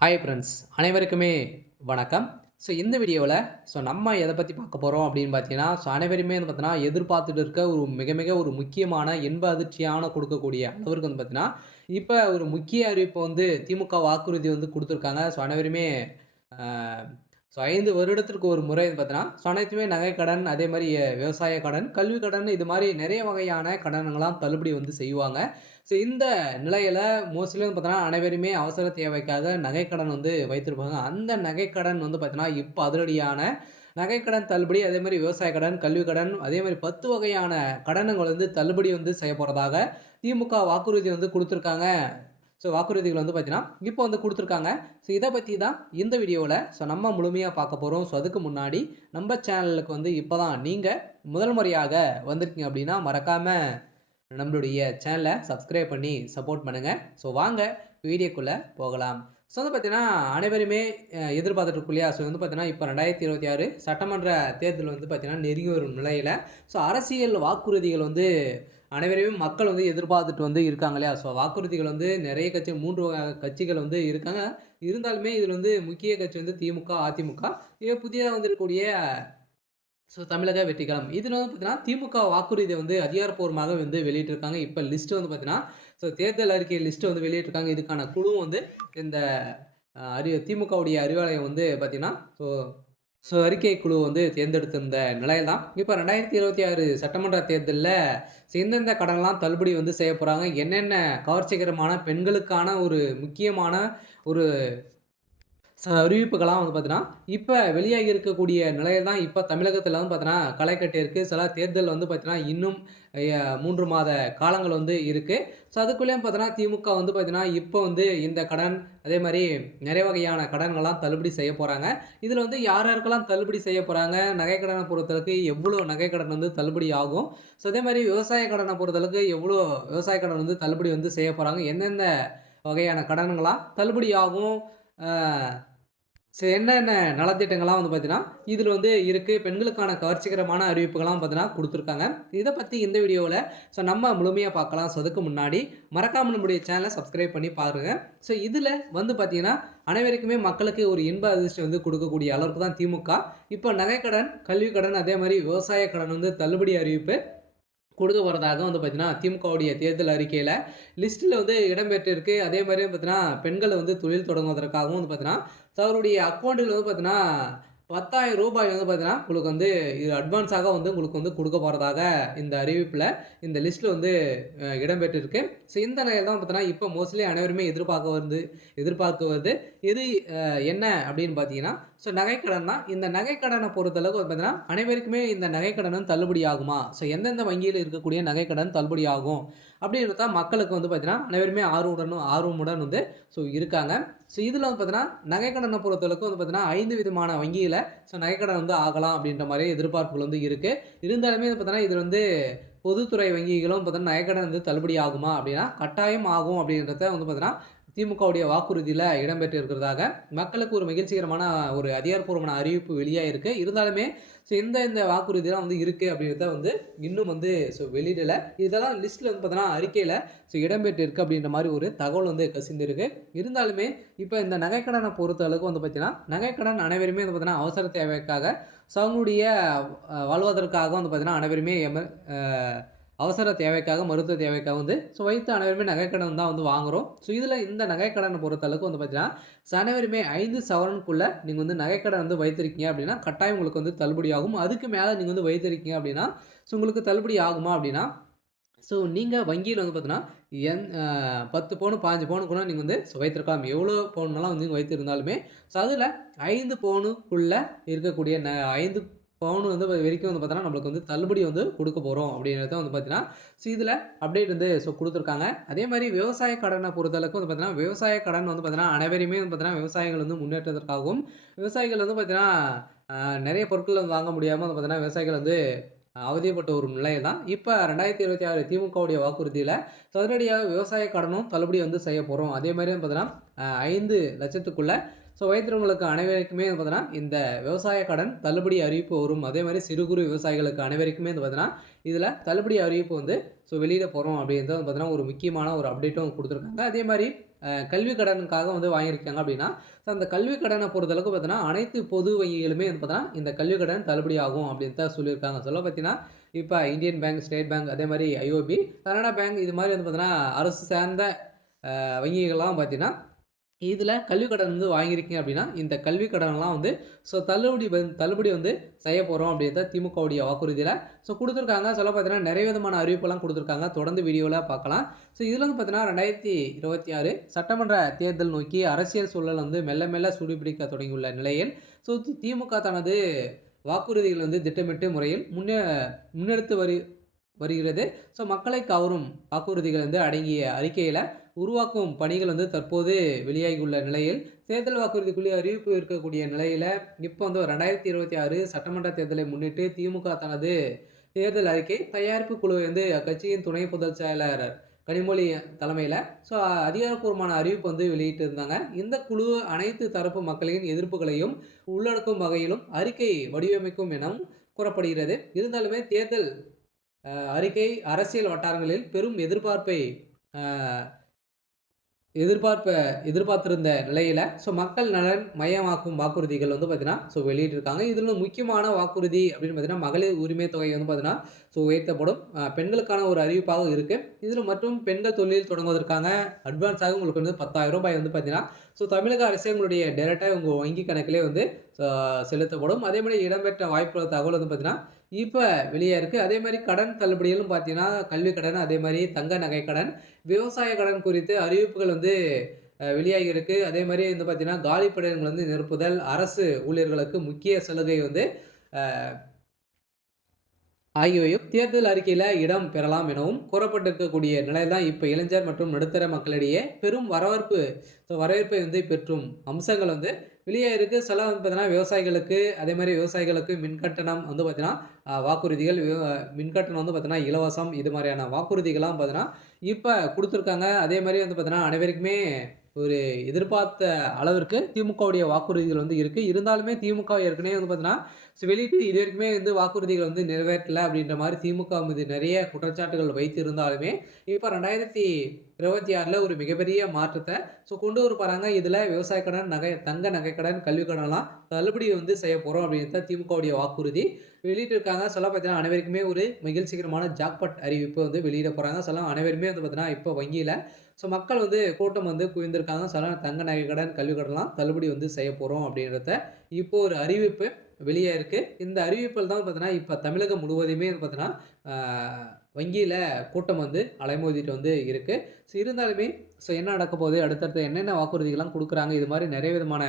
Hi friends அனைவருக்குமே வணக்கம். இந்த வீடியோவில் நம்ம எதை பற்றி பார்க்க போகிறோம் அப்படின்னு பார்த்தீங்கன்னா, அனைவருமே வந்து பார்த்தீங்கன்னா எதிர்பார்த்துட்டு இருக்க ஒரு மிக மிக ஒரு முக்கியமான இன்ப அதிர்ச்சியான கொடுக்கக்கூடிய அளவிற்கு வந்து பார்த்தீங்கன்னா, இப்போ ஒரு முக்கிய அறிவிப்பு வந்து திமுக வாக்குறுதி வந்து கொடுத்துருக்காங்க. அனைவருமே அ 5 வருடத்திற்கு ஒரு முறை வந்து பார்த்தீங்கன்னா, அனைத்துமே நகைக்கடன், அதே மாரி விவசாய கடன், கல்வி கடன் இது மாரி நிறைய வகையான கடன்கள்லாம் தள்ளுபடி வந்து செய்வாங்க. இந்த நிலையில மோஸ்ட்லி வந்து பார்த்தீங்கன்னா, அனைவருமே அவசர தேவைக்காக நகைக்கடன் வந்து வைத்திருப்பாங்க. அந்த நகைக்கடன் வந்து பார்த்தீங்கன்னா, இப்ப அதிரடியான நகைக்கடன் தள்ளுபடி, அதே மாரி விவசாய கடன், கல்வி கடன், அதே மாரி 10 வகையான கடன்கள் வந்து தள்ளுபடி வந்து செய்யப்போறதாக திமுக வாக்குறுதி வந்து குடுத்துருக்காங்க. வாக்குறுதிகள் வந்து பார்த்தீங்கன்னா, இப்போ வந்து குடுத்துருக்காங்க. இத பத்தி தான் இந்த வீடியோல நம்ம முழுமையா பார்க்க போறோம். அதுக்கு முன்னாடி நம்ம சேனலுக்கு வந்து இப்ப தான் நீங்க முதல் முறையாக வந்திருக்கீங்க அப்படின்னா, மறக்காம நம்மளுடைய சேனலை சப்ஸ்கிரைப் பண்ணி சப்போர்ட் பண்ணுங்க. வாங்க வீடியோக்குள்ள போகலாம். வந்து பார்த்தீங்கன்னா, அனைவருமே எதிர்பார்த்துட்டு இருக்கோம் இல்லையா? வந்து பார்த்தீங்கன்னா, இப்ப 2026 சட்டமன்ற தேர்தல் வந்து பார்த்தீங்கன்னா, நெருங்கி வரும் நிலையில, அரசியல் வாக்குறுதிகள் வந்து அனைவரையும் மக்கள் வந்து எதிர்பார்த்துட்டு வந்து இருக்காங்க இல்லையா? வாக்குறுதிகள் வந்து நெறைய கட்சி 3 கட்சிகள் வந்து இருக்காங்க. இருந்தாலுமே இதில வந்து முக்கிய கட்சி வந்து திமுக, அதிமுக. புதிதா வந்திருக்கக்கூடிய தமிழக வெற்றிக்கழகம். இதில வந்து பார்த்தீங்கன்னா, திமுக வாக்குறுதிய வந்து அதிகாரப்பூர்வமாக வந்து வெளியிட்டிருக்காங்க. இப்ப லிஸ்ட் வந்து பார்த்தீங்கன்னா, தேர்தல் அறிக்கை லிஸ்ட் வந்து வெளியிட்டிருக்காங்க. இதுக்கான குழுவும் வந்து இந்த திமுகவுடைய அறிவாலயம் வந்து பார்த்தீங்கன்னா, அறிக்கை குழு வந்து தேர்ந்தெடுத்திருந்த நிலையில தான், இப்ப 2026 சட்டமன்ற தேர்தல்ல எந்தெந்த கடன்லாம் தள்ளுபடி வந்து செய்ய போறாங்க, என்னென்ன கவர்ச்சிகரமான பெண்களுக்கான ஒரு முக்கியமான ஒரு அறிவிப்புகள்லாம் வந்து பார்த்தீங்கன்னா, இப்ப வெளியாகி இருக்கக்கூடிய நிலையில தான் இப்ப தமிழகத்தில வந்து பார்த்தீங்கன்னா, களை கட்டியிருக்கு. தேர்தல் வந்து பார்த்தீங்கன்னா, இன்னும் 3 மாத காலங்கள் வந்து இருக்கு. அதுக்குள்ளேயும் பார்த்தீங்கன்னா, திமுக வந்து பார்த்தீங்கன்னா, இப்ப வந்து இந்த கடன், அதே மாரி நிறைய வகையான கடன்கள்லாம் தள்ளுபடி செய்ய போறாங்க. இதுல வந்து யார் யாருக்கெல்லாம் தள்ளுபடி செய்ய போறாங்க, நகைக்கடன பொறுத்தளவுக்கு எவ்வளோ நகைக்கடன் வந்து தள்ளுபடி ஆகும். அதே மாரி விவசாய கடன பொறுத்தளவுக்கு எவ்வளோ விவசாய கடன் வந்து தள்ளுபடி வந்து செய்ய போறாங்க. எந்தெந்த வகையான கடன்கள்லாம் தள்ளுபடி ஆகும். அ என்னென்ன நலத்திட்டங்கள்லாம் வந்து பார்த்தீங்கன்னா, இதில வந்து இருக்கு. பெண்களுக்கான கவர்ச்சிகரமான அறிவிப்புகள்லாம் பார்த்தீங்கன்னா குடுத்துருக்காங்க. இத பத்தி இந்த வீடியோல நம்ம முழுமையா பார்க்கலாம். அதுக்கு முன்னாடி மறக்காம நம்முடைய சேனல சப்ஸ்கிரைப் பண்ணி பாருங்க. இதில வந்து பார்த்தீங்கன்னா, அனைவருக்குமே மக்களுக்கு ஒரு இன்ப அதிர்ச்சி வந்து குடுக்கக்கூடிய அளவுக்கு தான் திமுக. இப்ப நகைக்கடன், கல்வி கடன், அதே மாரி விவசாய கடன் வந்து தள்ளுபடி அறிவிப்பு கொடுக்க போறதாக வந்து பார்த்தீங்கன்னா, திமுகவுடைய தேர்தல் அறிக்கையில லிஸ்ட்ல வந்து இடம்பெற்றிருக்கு. அதே மாரி பார்த்தீங்கன்னா, பெண்கள் வந்து தொழில் தொடங்குவதற்காகவும் வந்து பார்த்தீங்கன்னா, அவருடைய அக்கவுண்ட்ல வந்து பார்த்தீங்கன்னா, ரூ. 10,000 வந்து பார்த்தீங்கன்னா, உங்களுக்கு வந்து இது அட்வான்ஸாக வந்து உங்களுக்கு வந்து குடுக்க போறதாக இந்த அறிவிப்புல, இந்த லிஸ்ட்ல வந்து இடம்பெற்றிருக்கு. இந்த நிலையில தான் பார்த்தீங்கன்னா, இப்ப மோஸ்ட்லி அனைவருமே எதிர்பார்க்குவது எது என்ன அப்படின்னு பார்த்தீங்கன்னா, நகைக்கடன் தான். இந்த நகைக்கடன பொறுத்தளவுக்கு வந்து பார்த்தீங்கன்னா, அனைவருக்குமே இந்த நகைக்கடன் தள்ளுபடி ஆகுமா? எந்தெந்த வங்கியில இருக்கக்கூடிய நகைக்கடன் தள்ளுபடி ஆகும்? அப்படின்றது தான் மக்களுக்கு வந்து பார்த்தீங்கன்னா, அனைவருமே ஆர்வமுடன் வந்து இருக்காங்க. இதில வந்து பார்த்தீங்கன்னா, நகைக்கடன பொறுத்தளவுக்கு வந்து பார்த்தீங்கன்னா, 5 விதமான வங்கியில நகைக்கடன் வந்து ஆகலாம் அப்படின்ற மாரி எதிர்பார்ப்புகள் வந்து இருக்கு. இருந்தாலுமே வந்து பார்த்தீங்கன்னா, இது வந்து பொதுத்துறை வங்கிகளும் பார்த்தீங்கன்னா, நகைக்கடன் வந்து தள்ளுபடி ஆகுமா? அப்படின்னா, கட்டாயம் ஆகும் அப்படின்றத வந்து பார்த்தீங்கன்னா, திமுகவுடைய வாக்குறுதியில இடம்பெற்று இருக்கிறதாக மக்களுக்கு ஒரு மகிழ்ச்சிகரமான ஒரு அதிகாரப்பூர்வமான அறிவிப்பு வெளியாயிருக்கு. இருந்தாலுமே இந்த வாக்குறுதிலாம் வந்து இருக்கு அப்படின்றத வந்து இன்னும் வந்து வெளியிடல. இதெல்லாம் லிஸ்ட்ல வந்து பார்த்தீங்கன்னா, அறிக்கையில இடம்பெற்று இருக்கு அப்படின்ற மாரி ஒரு தகவல் வந்து கசிந்திருக்கு. இருந்தாலுமே இப்ப இந்த நகைக்கடன பொறுத்த அளவுக்கு வந்து பார்த்தீங்கன்னா, நகைக்கடன் அனைவருமே வந்து பார்த்தீங்கன்னா, அவசர தேவைக்காக அவங்களுடைய வாழ்வதற்காக வந்து பார்த்தீங்கன்னா, அனைவருமே அ அவசர தேவைக்காக, மருத்துவ தேவைக்காக வந்து வைத்து அனைவருமே நகைக்கடன் தான் வந்து வாங்குறோம். இதில இந்த நகைக்கடன பொறுத்த அளவுக்கு வந்து பார்த்தீங்கன்னா, அனைவருமே 5 சவரனுக்குள்ள நீங்க வந்து நகைக்கடன் வந்து வைத்திருக்கீங்க அப்படின்னா, கட்டாயம் உங்களுக்கு வந்து தள்ளுபடி ஆகும். அதுக்கு மேல நீங்க வந்து வைத்திருக்கீங்க அப்படின்னா, உங்களுக்கு தள்ளுபடி ஆகுமா அப்படின்னா, நீங்க வங்கியில வந்து பார்த்தீங்கன்னா, 10 பவுன், 15 பவுன் கூட நீங்க வந்து வைத்திருக்கலாம். எவ்வளோ பவுன்லாம் வந்து வைத்திருந்தாலுமே, அதில 5 பவுனுக்குள்ள இருக்கக்கூடிய 5 பவுன் வந்து வரைக்கும் வந்து பார்த்தீங்கன்னா, நம்மளுக்கு வந்து தள்ளுபடி வந்து குடுக்க போறோம் அப்படின்றத வந்து பார்த்தீங்கன்னா, இதில அப்டேட் வந்து குடுத்துருக்காங்க. அதே மாரி விவசாய கடன பொறுத்தளவுக்கு வந்து பார்த்தீங்கன்னா, விவசாய கடன் வந்து பார்த்தீங்கன்னா, அனைவரையுமே வந்து பார்த்தீங்கன்னா, விவசாயிகள் வந்து முன்னேற்றத்திற்காகவும், விவசாயிகள் வந்து பார்த்தீங்கன்னா, நெறைய பொருட்கள் வந்து வாங்க முடியாம வந்து பார்த்தீங்கன்னா, விவசாயிகள் வந்து அவதிப்பட்ட ஒரு நிலை தான். இப்ப 2026 திமுகவுடைய வாக்குறுதியில சதுரடியாக விவசாய கடனும் தள்ளுபடி வந்து செய்ய போறோம். அதே மாரி வந்து பார்த்தீங்கன்னா, 5,00,000த்துக்குள்ள வைத்திருக்கிறவங்களுக்கு அனைவருக்குமே வந்து பார்த்தீங்கன்னா, இந்த விவசாய கடன் தள்ளுபடி அறிவிப்பு வரும். அதே மாரி சிறு குறு விவசாயிகளுக்கு அனைவருக்குமே வந்து பார்த்தீங்கன்னா, இதில தள்ளுபடி அறிவிப்பு வந்து வெளியிட போறோம் அப்படின்றது வந்து பார்த்தீங்கன்னா, ஒரு முக்கியமான ஒரு அப்டேட்டும் குடுத்துருக்காங்க. அதே மாரி கல்வி கடனுக்காக வந்து வாங்கியிருக்காங்க அப்படின்னா, ஸோ அந்த கல்வி கடன பொறுத்தளவுக்கு பார்த்தீங்கன்னா, அனைத்து பொது வங்கிகளுமே வந்து பார்த்தீங்கன்னா, இந்த கல்வி கடன் தள்ளுபடி ஆகும் அப்படின்னு தான் சொல்லியிருக்காங்க. சொல்ல பார்த்தீங்கன்னா, இப்ப இந்தியன் பேங்க், ஸ்டேட் பேங்க் அதே மாரி ஐஓபி, கனரா பேங்க் இது மாரி வந்து பார்த்தீங்கன்னா, அரசு சார்ந்த வங்கிகள்லாம் பார்த்தீங்கன்னா, இதில கல்வி கடன் வந்து வாங்கியிருக்கீங்க அப்படின்னா, இந்த கல்வி கடன்லாம் வந்து ஸோ தள்ளுபடி வந்து செய்ய போறோம் அப்படின்றத திமுகவுடைய வாக்குறுதியில ஸோ குடுத்துருக்காங்க. சொல்ல பார்த்தீங்கன்னா, நெறைய விதமான அறிவிப்பெல்லாம் குடுத்துருக்காங்க. தொடர்ந்து வீடியோல பார்க்கலாம். ஸோ இதில வந்து பார்த்தீங்கன்னா, 2026 சட்டமன்ற தேர்தல் நோக்கி அரசியல் சூழல் வந்து மெல்ல மெல்ல சூடுபிடிக்க தொடங்கியுள்ள நிலையில், ஸோ திமுக தனது வாக்குறுதிகள் வந்து திட்டமிட்டு முறையில் முன்னெடுத்து வருகிறது. ஸோ மக்களை கவரும் வாக்குறுதிகள் வந்து அடங்கிய அறிக்கையில உருவாக்கும் பணிகள் வந்து தற்போது வெளியாகியுள்ள நிலையில், தேர்தல் வாக்குறுதிக்குள்ளே அறிவிப்பு இருக்கக்கூடிய நிலையில, இப்போ வந்து 2026 சட்டமன்ற தேர்தலை முன்னிட்டு திமுக தனது தேர்தல் அறிக்கை தயாரிப்பு குழுவை வந்து அக்கட்சியின் துணை பொதுச் செயலாளர் கனிமொழி தலைமையில ஸோ அதிகாரப்பூர்வமான அறிவிப்பு வந்து வெளியிட்டிருந்தாங்க. இந்த குழு அனைத்து தரப்பு மக்களின் எதிர்ப்புகளையும் உள்ளடக்கும் வகையிலும் அறிக்கை வடிவமைக்கும் எனவும் கூறப்படுகிறது. இருந்தாலுமே தேர்தல் அறிக்கை அரசியல் வட்டாரங்களில் பெரும் எதிர்பார்ப்பை அ எதிர்பார்ப்ப எதிர்பார்த்திருந்த நிலையில, ஸோ மக்கள் நலன் மையமாக்கும் வாக்குறுதிகள் வந்து பார்த்தீங்கன்னா, ஸோ வெளியிட்டிருக்காங்க. இதில முக்கியமான வாக்குறுதி அப்படின்னு பார்த்தீங்கன்னா, மகளிர் உரிமை தொகை வந்து பார்த்தீங்கன்னா, ஸோ உயர்த்தப்படும். பெண்களுக்கான ஒரு அறிவிப்பாக இருக்கு. இதில மற்றும் பெண்கள் தொழில் தொடங்குவதற்கான அட்வான்ஸாக உங்களுக்கு வந்து ரூ. 10,000 வந்து பார்த்தீங்கன்னா, ஸோ தமிழக அரசே உங்களுடைய டைரக்ட்டா உங்க வங்கி கணக்கிலே வந்து செலுத்தப்படும். அதேமாரி இடம்பெற்ற வாய்ப்புள்ள தகவல் வந்து பார்த்தீங்கன்னா, இப்ப வெளியா இருக்கு. அதேமாரி கடன் தள்ளுபடிகளும் பார்த்தீங்கன்னா, கல்வி கடன், அதேமாரி தங்க நகை கடன், விவசாய கடன் குறித்து அறிவிப்புகள் வந்து வெளியாகி இருக்கு. அதேமாரி வந்து பார்த்தீங்கன்னா, காலி பணியிடங்கள் வந்து நிரப்புதல், அரசு ஊழியர்களுக்கு முக்கிய சலுகை வந்து அ ஆகியவையும் தேர்தல் அறிக்கையில இடம் பெறலாம் எனவும் கூறப்பட்டிருக்கக்கூடிய நிலையில் தான் இப்ப இளைஞர் மற்றும் நடுத்தர மக்களிடையே பெரும் வரவேற்பை வந்து பெற்றும் அம்சங்கள் வந்து வெளியாயிருக்கு. சில வந்து பார்த்தீங்கன்னா, விவசாயிகளுக்கு அதேமாரி விவசாயிகளுக்கு மின்கட்டணம் வந்து பார்த்தீங்கன்னா, வாக்குறுதிகள் மின்கட்டணம் வந்து பார்த்தீங்கன்னா, இலவசம் இது மாரியான வாக்குறுதிகள்லாம் பார்த்தீங்கன்னா, இப்ப குடுத்துருக்காங்க. அதேமாரி வந்து பார்த்தீங்கன்னா, அனைவருக்குமே ஒரு எதிர்பார்த்த அளவிற்கு திமுகவுடைய வாக்குறுதிகள் வந்து இருக்கு. இருந்தாலுமே திமுக ஏற்கனவே வந்து பார்த்தீங்கன்னா, வெளியிட்டு இதுவரைக்குமே வந்து வாக்குறுதிகள் வந்து நிறைவேற்றல அப்படின்ற மாரி திமுக மீது நெறைய குற்றச்சாட்டுகள் வைத்திருந்தாலுமே, இப்ப 2026ல ஒரு மிகப்பெரிய மாற்றத்த கொண்டு வர போறாங்க. இதுல விவசாய கடன், தங்க நகை கடன், கல்வி கடன்லாம் தள்ளுபடி வந்து செய்ய போறோம் அப்படின்னு தான் திமுகவுடைய வாக்குறுதி வெளியிட்டிருக்காங்க. சொல்ல பார்த்தீங்கன்னா, அனைவருக்குமே ஒரு மகிழ்ச்சிகரமான ஜாக்பாட் அறிவிப்பு வந்து வெளியிட போறாங்க. அனைவருமே வந்து பார்த்தீங்கன்னா, இப்போ வங்கியில மக்கள் வந்து கூட்டம் வந்து குவிந்திருக்காங்க. தங்க நகை கடன், கல்வி கடன்லாம் தள்ளுபடி வந்து செய்ய போறோம் அப்படின்றத இப்போ ஒரு அறிவிப்பு வெளியா இருக்கு. இந்த அறிவிப்பில் தான் பார்த்தீங்கன்னா, இப்ப தமிழகம் முழுவதுமே வந்து பார்த்தீங்கன்னா, வங்கியில கூட்டம் வந்து அலைமோதிட்டு வந்து இருக்கு. இருந்தாலுமே என்ன நடக்க போகுது? அடுத்தடுத்து என்னென்ன வாக்குறுதிகள்லாம் குடுக்குறாங்க? இது மாரி நெறைய விதமான